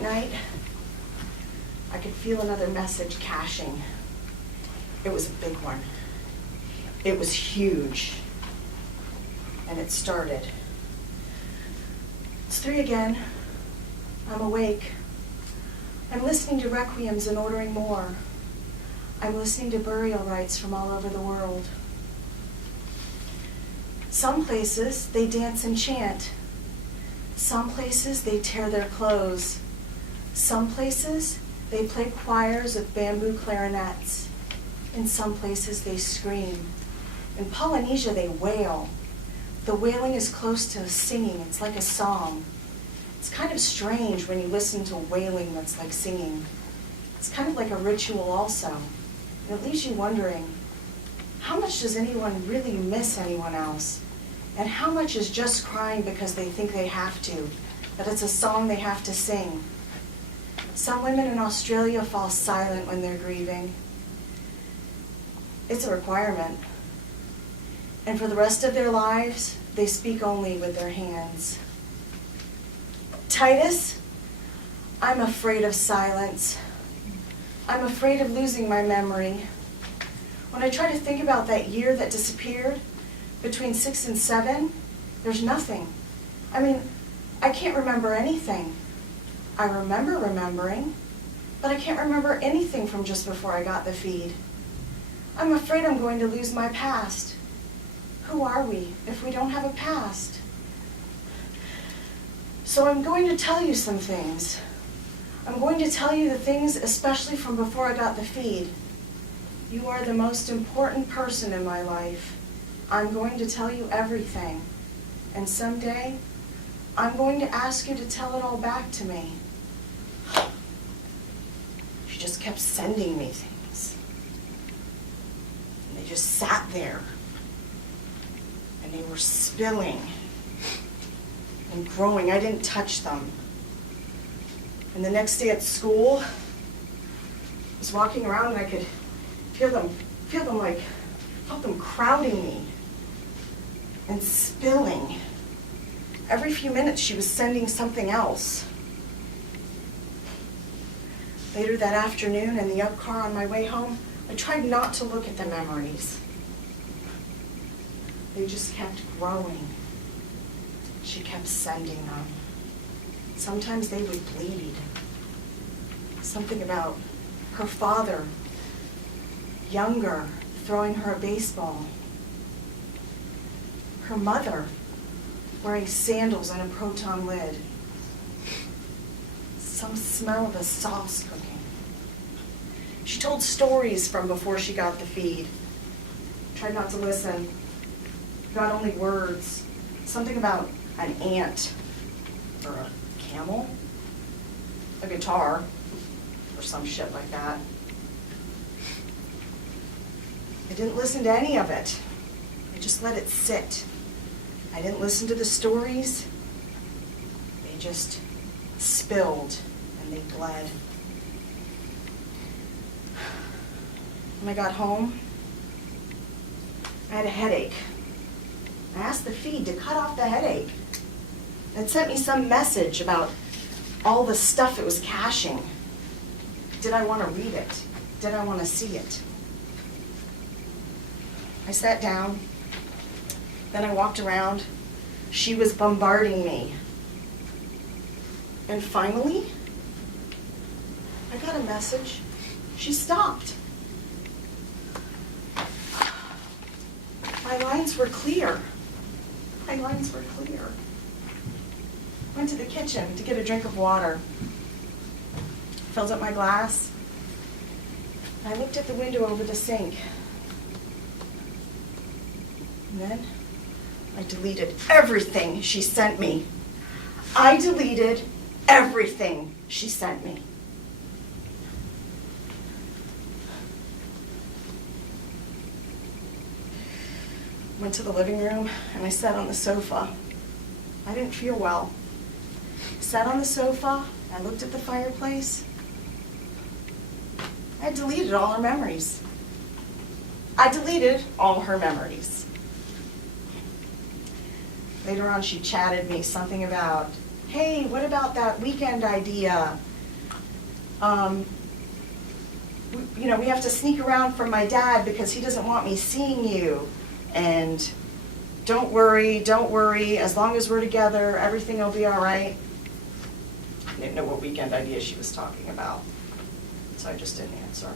that night, I could feel another message caching. It was a big one. It was huge. And it started. It's 3 again. I'm awake. I'm listening to requiems and ordering more. I'm listening to burial rites from all over the world. Some places, they dance and chant. Some places, they tear their clothes. Some places, they play choirs with bamboo clarinets. In some places, they scream. In Polynesia, they wail. The wailing is close to singing. It's like a song. It's kind of strange when you listen to wailing that's like singing. It's kind of like a ritual also. And it leaves you wondering, how much does anyone really miss anyone else? And how much is just crying because they think they have to, that it's a song they have to sing? Some women in Australia fall silent when they're grieving. It's a requirement. And for the rest of their lives, they speak only with their hands. Titus, I'm afraid of silence. I'm afraid of losing my memory. When I try to think about that year that disappeared, between 6 and 7, there's nothing. I mean, I can't remember anything. I remember remembering, but I can't remember anything from just before I got the feed. I'm afraid I'm going to lose my past. Who are we if we don't have a past? So I'm going to tell you some things. I'm going to tell you the things especially from before I got the feed. You are the most important person in my life. I'm going to tell you everything. And someday, I'm going to ask you to tell it all back to me. She just kept sending me things. And they just sat there. And they were spilling and growing. I didn't touch them. And the next day at school, I was walking around and I could feel them like, felt them crowding me and spilling. Every few minutes she was sending something else. Later that afternoon in the up car on my way home, I tried not to look at the memories. They just kept growing. She kept sending them. Sometimes they would bleed. Something about her father, younger, throwing her a baseball. Her mother, wearing sandals and a proton lid. Some smell of a sauce cooking. She told stories from before she got the feed. Tried not to listen. Got only words. Something about an ant, or a camel, a guitar, or some shit like that. I didn't listen to any of it. I just let it sit. I didn't listen to the stories. They just spilled and they bled. When I got home, I had a headache. I asked the feed to cut off the headache. It sent me some message about all the stuff it was caching. Did I want to read it? Did I want to see it? I sat down. Then I walked around. She was bombarding me. And finally, I got a message. She stopped. My lines were clear. My lines were clear. Went to the kitchen to get a drink of water. Filled up my glass. I looked at the window over the sink. And then I deleted everything she sent me. I deleted everything she sent me. Went to the living room and I sat on the sofa. I didn't feel well. Sat on the sofa, I looked at the fireplace. I deleted all her memories. I deleted all her memories. Later on, she chatted me something about, hey, what about that weekend idea? We have to sneak around from my dad because he doesn't want me seeing you. And don't worry, as long as we're together, everything will be all right. I didn't know what weekend idea she was talking about, so I just didn't answer.